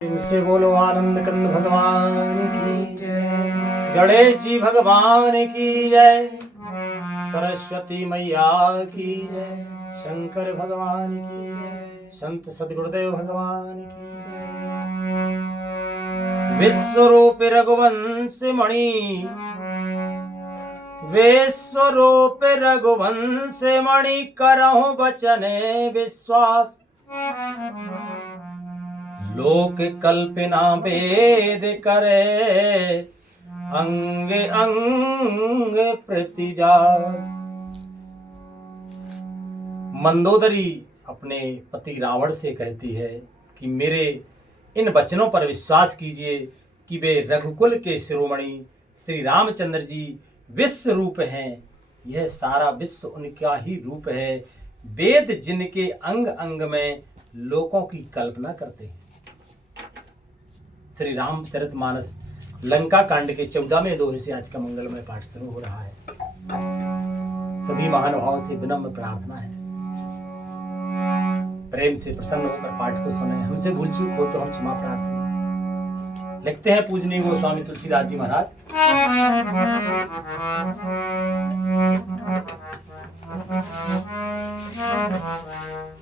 इनसे बोलो आनंद कंद भगवान की जय, गणेश जी भगवान की जय, सरस्वती मैया की जय, शंकर भगवान की जय, संत सदगुरुदेव भगवान की जय। विश्वरूप रघुवंश मणि, विश्वरूप रघुवंश मणि, करहु बचने विश्वास, लोक कल्पना वेद करे, अंग अंग प्रतिजास। मंदोदरी अपने पति रावण से कहती है कि मेरे इन वचनों पर विश्वास कीजिए कि वे रघुकुल के शिरोमणि श्री रामचंद्र जी विश्व रूप हैं। यह सारा विश्व उनका ही रूप है। वेद जिनके अंग अंग में लोकों की कल्पना करते हैं। श्री रामचरितमानस लंका कांड के 14वें दोहे से आज का मंगलमय पाठ शुरू हो रहा है। सभी महानुभावों से विनम्र प्रार्थना है, प्रेम से प्रसन्न होकर पाठ को सुने। हमसे भूल चूक हो तो हम क्षमा प्रार्थना। लिखते हैं पूजनीय गोस्वामी तुलसीदास जी महाराज।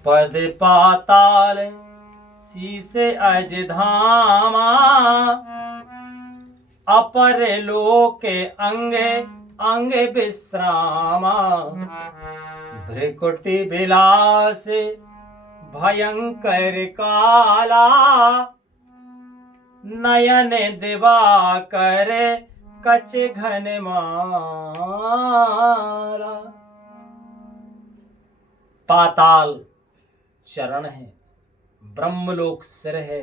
पद पाताल शीसे अज धामा, अपर लोके अंगे अंगे विश्रामा, भ्रिकुटि विलास भयंकर काला, नयन दिवाकर कच घन माला। पाताल चरण है, ब्रह्मलोक सिर है,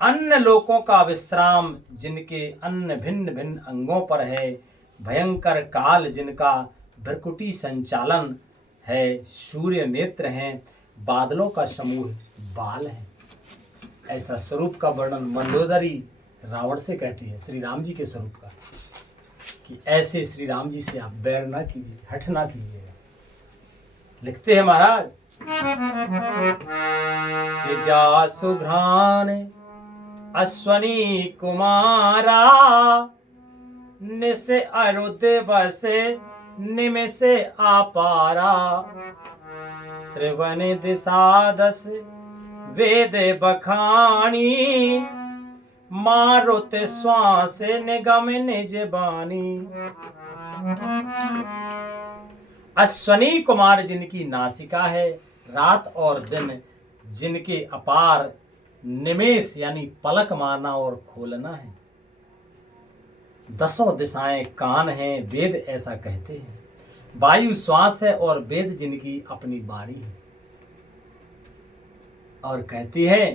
अन्य लोकों का विश्राम जिनके अन्य भिन्न भिन्न अंगों पर है, भयंकर काल जिनका भ्रिकुटि संचालन है, सूर्य नेत्र हैं, बादलों का समूह बाल है। ऐसा स्वरूप का वर्णन मंदोदरी रावण से कहती है श्री राम जी के स्वरूप का, कि ऐसे श्री राम जी से आप बैर ना कीजिए, हठ ना कीजिएगा। लिखते हैं महाराज कि जा सुघ्राण अश्वनी कुमारा, निसे अरुद बसे निमिषे आपारा, श्रवण दिशा दस वेद बखानी, मारुत श्वास निगम निज बानी। अश्वनी कुमार जिनकी नासिका है, रात और दिन जिनके अपार निमेष यानी पलक मारना और खोलना है, दसों दिशाएं कान हैं, वेद ऐसा कहते हैं, वायु श्वास है और वेद जिनकी अपनी वाणी है। और कहती है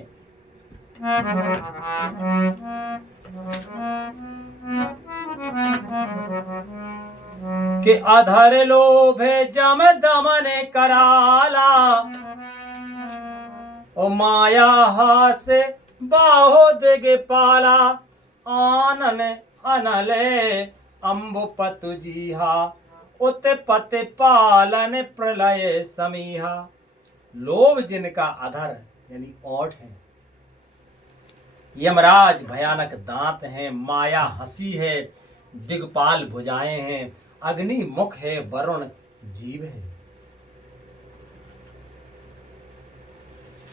कि अधर लोभे जम दमन कराला, ओ माया हास बाहो दिग पाला, आनन अनले अम्बुपतु जीहा, उत्पत पालन प्रलय समीहा। लोभ जिनका अधर यानी ओठ है, यमराज भयानक दांत हैं, माया हंसी है, दिग्पाल भुजाएं हैं, अग्नि मुख है, वरुण जीव है,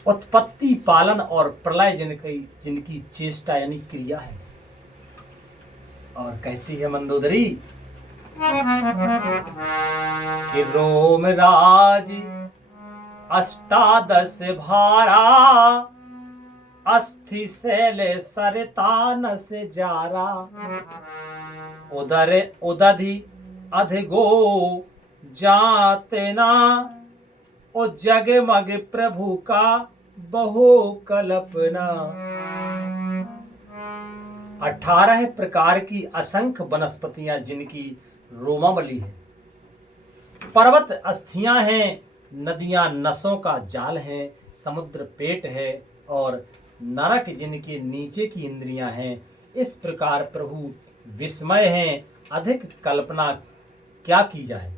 उत्पत्ति पालन और प्रलय जिनकी चेष्टा यानी क्रिया है। और कहती है मंदोदरी कि रोम राज अष्टादश भारा, अस्थि शैले सरतान से जारा, उदर उदधि अधिगो जातना, ओ जगमग प्रभु का बहु कल्पना। 18 प्रकार की असंख्य वनस्पतियां जिनकी रोमावली है, पर्वत अस्थियां हैं, नदियां नसों का जाल है, समुद्र पेट है, और नरक जिनके नीचे की इंद्रियां हैं। इस प्रकार प्रभु विस्मय हैं, अधिक कल्पना क्या की जाए।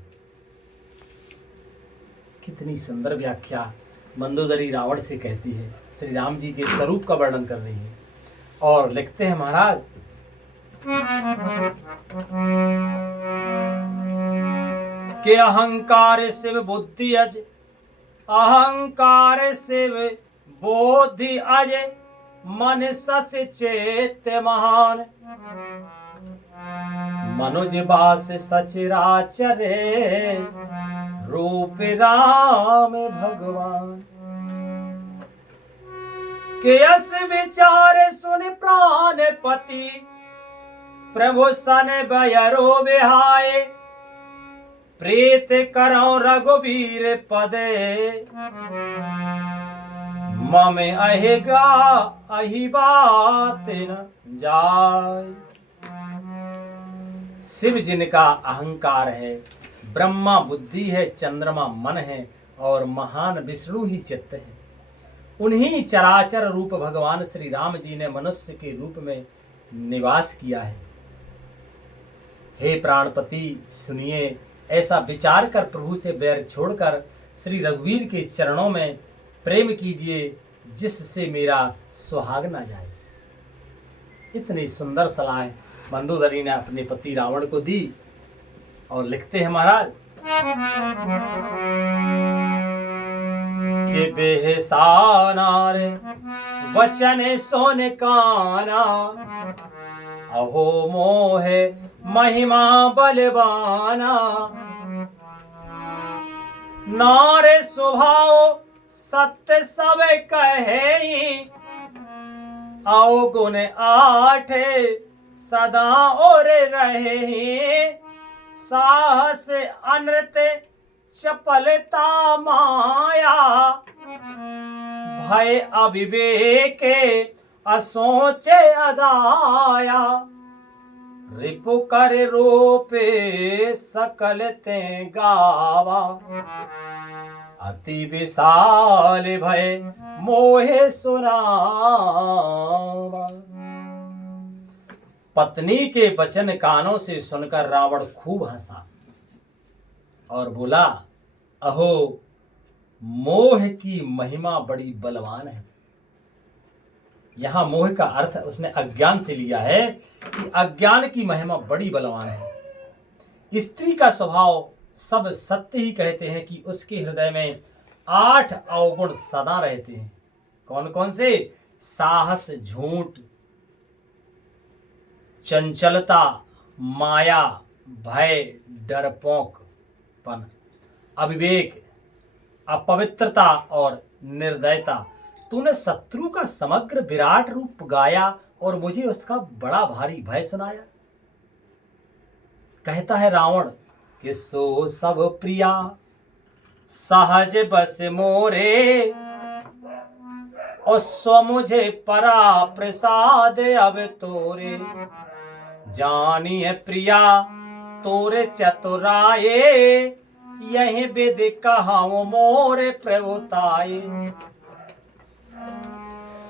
कितनी सुंदर व्याख्या मंदोदरी रावण से कहती है, श्री राम जी के स्वरूप का वर्णन कर रही है और लिखते हैं महाराज, के अहंकार शिव बुद्धि अज, अहंकार शिव बोधि अज, मन सस चेत महान, मनुज बास सचराचरे, रूप राम भगवान, के यस विचार सुन प्राणपति, प्रभु सन बयरो बिहाए, प्रीत करो रघुवीर पदे, मम अहिगा अहि बात न जाय। शिव जिनका अहंकार है, ब्रह्मा बुद्धि है, चंद्रमा मन है और महान विष्णु ही चित्त है, उन्हीं चराचर रूप भगवान श्री राम जी ने मनुष्य के रूप में निवास किया है। हे प्राणपति सुनिए, ऐसा विचार कर प्रभु से बैर छोड़कर श्री रघुवीर के चरणों में प्रेम कीजिए, जिससे मेरा सुहाग ना जाए। इतनी सुंदर सलाह मंदोदरी ने अपने पति रावण को दी और लिखते हैं महाराज, के बेहसाना रे वचन सोन काना, अहो मोहे महिमा बलवाना, नारे स्वभाव सत्य सब कहे, आओ गुण आठ सदा और रहे, साहस अनृत चपलता माया, भय अविवेक असोचे अदाया, रिपु कर रूपे सकल ते गावा, अति विशाल भय मोहे सुनावा। पत्नी के वचन कानों से सुनकर रावण खूब हंसा और बोला, अहो मोह की महिमा बड़ी बलवान है। यहां मोह का अर्थ उसने अज्ञान से लिया है कि अज्ञान की महिमा बड़ी बलवान है। स्त्री का स्वभाव सब सत्य ही कहते हैं कि उसके हृदय में 8 अवगुण सदा रहते हैं। कौन कौन से? साहस, झूठ, चंचलता, माया, भय, डरपोकपन, अविवेक, अपवित्रता और निर्दयता। तूने शत्रु का समग्र विराट रूप गाया और मुझे उसका बड़ा भारी भय सुनाया। कहता है रावण कि सो सब प्रिया सहज बस मोरे, और सो मुझे परा प्रसाद अब तोरे। जानिए प्रिया तोरे चतुराए, यही विद कहाऊं मोरे प्रभुताए।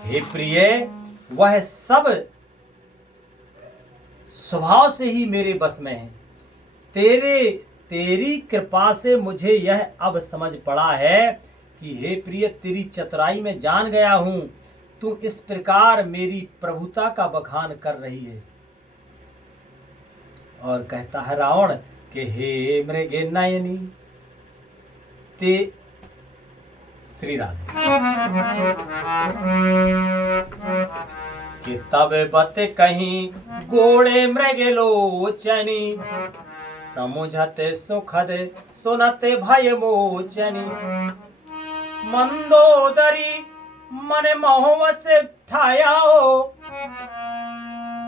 हे प्रिय, वह सब स्वभाव से ही मेरे बस में है। तेरी कृपा से मुझे यह अब समझ पड़ा है कि हे प्रिय, तेरी चतुराई में जान गया हूं। तू इस प्रकार मेरी प्रभुता का बखान कर रही है। और कहता है रावण कि हे मृगे नयनी ते श्री राधे कि तब बत कहीं गोड़े मृग लोचनी, समुझते सुखद सुनते भय मोचनी। मंदोदरी मन मोहवश ठायाओ,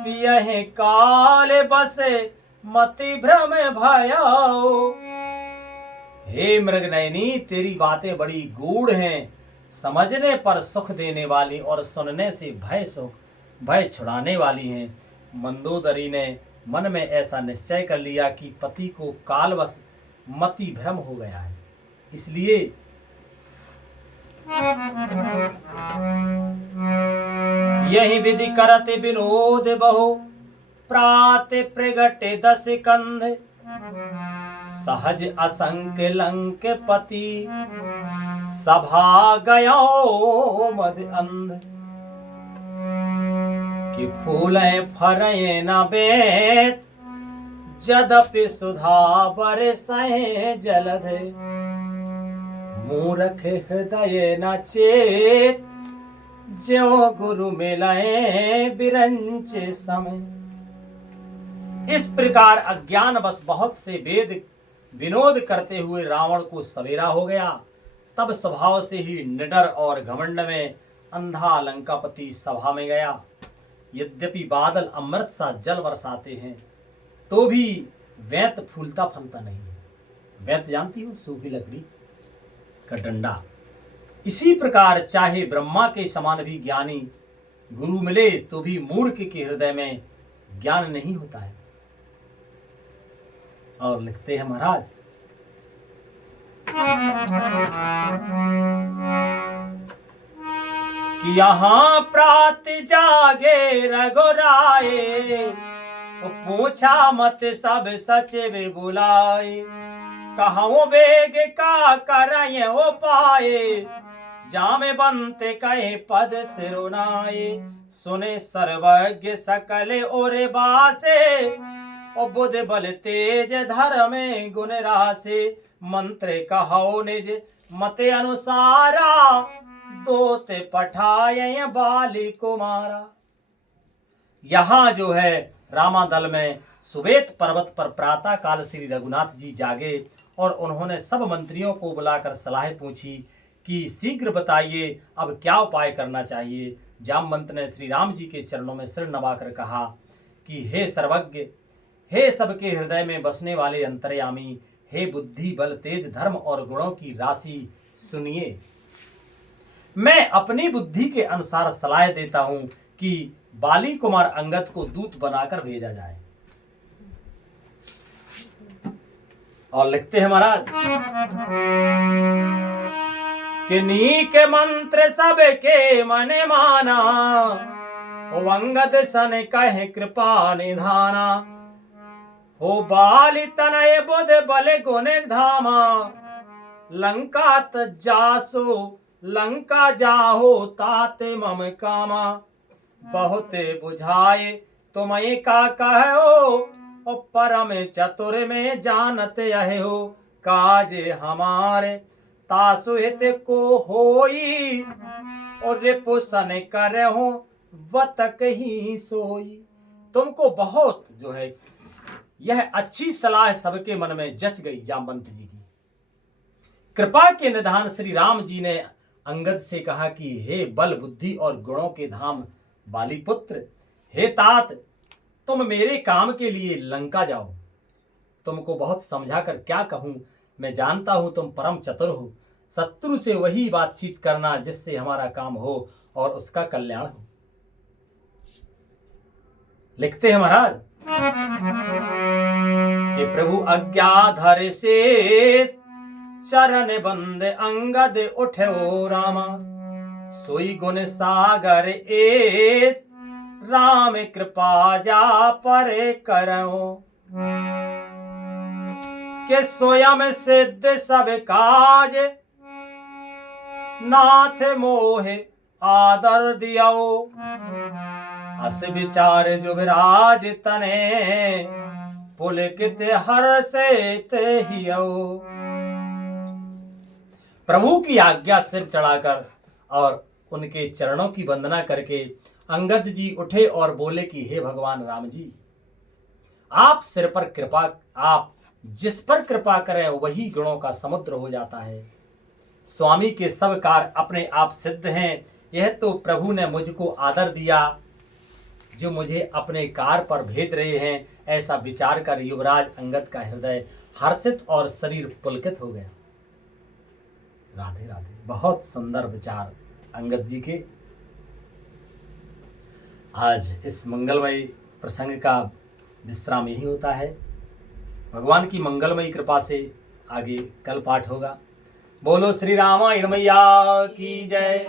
पियहि काल बसे मति भ्रम भयाओ। हे मृगनयनी, तेरी बातें बड़ी गूढ़ हैं, समझने पर सुख देने वाली और सुनने से भय छुड़ाने वाली हैं। मंदोदरी ने मन में ऐसा निश्चय कर लिया कि पति को कालवश मति भ्रम हो गया है, इसलिए यही विधि करते विनोद बहु, प्रात प्रगटे 10 कंध। सहज असंख्य लंकपति सभा गयो मद अंध कि फूले फरे न बेत जदपि सुधा बरसै जलध मूर्ख हृदय न चेत ज्यों गुरु मिलए बिरंच समय। इस प्रकार अज्ञान बस बहुत से वेद विनोद करते हुए रावण को सवेरा हो गया। तब स्वभाव से ही निडर और घमंड में अंधा लंकापति सभा में गया। यद्यपि बादल अमृत सा जल बरसाते हैं तो भी वैत फूलता फलता नहीं है। वैत जानती हो, सूखी लकड़ी का डंडा। इसी प्रकार चाहे ब्रह्मा के समान भी ज्ञानी गुरु मिले तो भी मूर्ख के हृदय में ज्ञान नहीं होता है। और लिखते हैं महाराज, कि यहाँ प्रात जागे रघुराए पूछा मत सब सचिव बुलाए कहूँ बेग का करय ओ पाए जामे बनते कहे पद सिरुनाए सुने सर्वज्ञ सकल और बासे ओ बुध बल तेज धर्म गुण रासे मंत्र कहो निज मते अनुसारा दोते पठाए बाली कुमारा। यहाँ जो है रामादल में सुवेत पर्वत पर प्रातः काल श्री रघुनाथ जी जागे और उन्होंने सब मंत्रियों को बुलाकर सलाह पूछी कि शीघ्र बताइए अब क्या उपाय करना चाहिए। जामवंत ने श्री राम जी के चरणों में सिर नवाकर कहा कि हे सर्वज्ञ, हे सबके हृदय में बसने वाले अंतर्यामी, हे बुद्धि बल तेज धर्म और गुणों की राशि, सुनिए। मैं अपनी बुद्धि के अनुसार सलाह देता हूं कि बाली कुमार अंगद को दूत बनाकर भेजा जाए। और लिखते हैं महाराज, कि नीक मंत्र सबके मन माना ओ अंगद सन कहे कृपा निधाना हो बाली तनय बुध बल गुण धामा लंका तजासो लंका जाहो ताते मम कामा बहुत बुझाए तुम्हें का कहो ओ परम चतुर में जानते अहे हो काज हमारे तासुहित को होई और रिपुसन करे हो बतक ही सोई। तुमको बहुत जो है यह अच्छी सलाह सबके मन में जच गई। जामवंत जी की कृपा के निधान श्री राम जी ने अंगद से कहा कि हे बल बुद्धि और गुणों के धाम बाली पुत्र, हे तात, तुम मेरे काम के लिए लंका जाओ। तुमको बहुत समझा कर क्या कहूं, मैं जानता हूं तुम परम चतुर हो। शत्रु से वही बातचीत करना जिससे हमारा काम हो और उसका कल्याण हो। लिखते हैं महाराज कि प्रभु आज्ञाधर शेष चरण बंद अंगद उठो रामा सोई गुण सागर एस राम कृपा जा पर करो के स्वयं सिद्ध सब काज नाथ मोहे आदर दियो अस विचार जुबराज तने पुलकित हर से ते हियो। प्रभु की आज्ञा सिर चढ़ाकर और उनके चरणों की वंदना करके अंगद जी उठे और बोले कि हे भगवान राम जी, आप सिर पर कृपा, आप जिस पर कृपा करें वही गुणों का समुद्र हो जाता है। स्वामी के सब कार्य अपने आप सिद्ध हैं। यह तो प्रभु ने मुझको आदर दिया जो मुझे अपने कार पर भेज रहे हैं। ऐसा विचार कर युवराज अंगद का हृदय हर्षित और शरीर पुलकित हो गया। राधे राधे। बहुत सुंदर विचार अंगद जी के। आज इस मंगलमय प्रसंग का विश्राम यही होता है। भगवान की मंगलमयी कृपा से आगे कल पाठ होगा। बोलो श्री रामायण मैया की जय।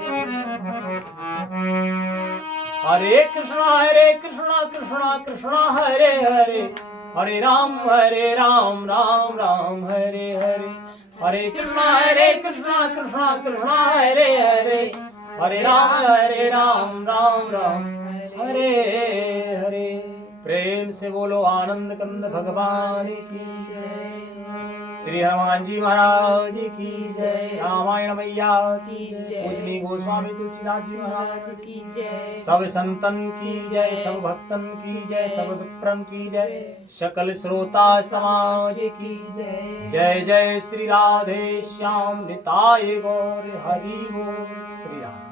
हरे कृष्णा कृष्णा कृष्णा हरे हरे, हरे राम राम राम हरे हरे, हरे कृष्णा कृष्णा कृष्णा हरे हरे, हरे राम राम राम हरे हरे। प्रेम से बोलो आनंद कंद भगवान की जय, श्री हनुमान जी महाराज की जय, रामायण मैया की जय, पूजनी गोस्वामी तुलसीदास जी महाराज की जय, सब संतन की जय, सब भक्तन की जय, सब विप्रन की जय, सकल श्रोता समाज की जय। जय जय श्री राधे श्याम निताय गौर हरि बोल। श्री राधे।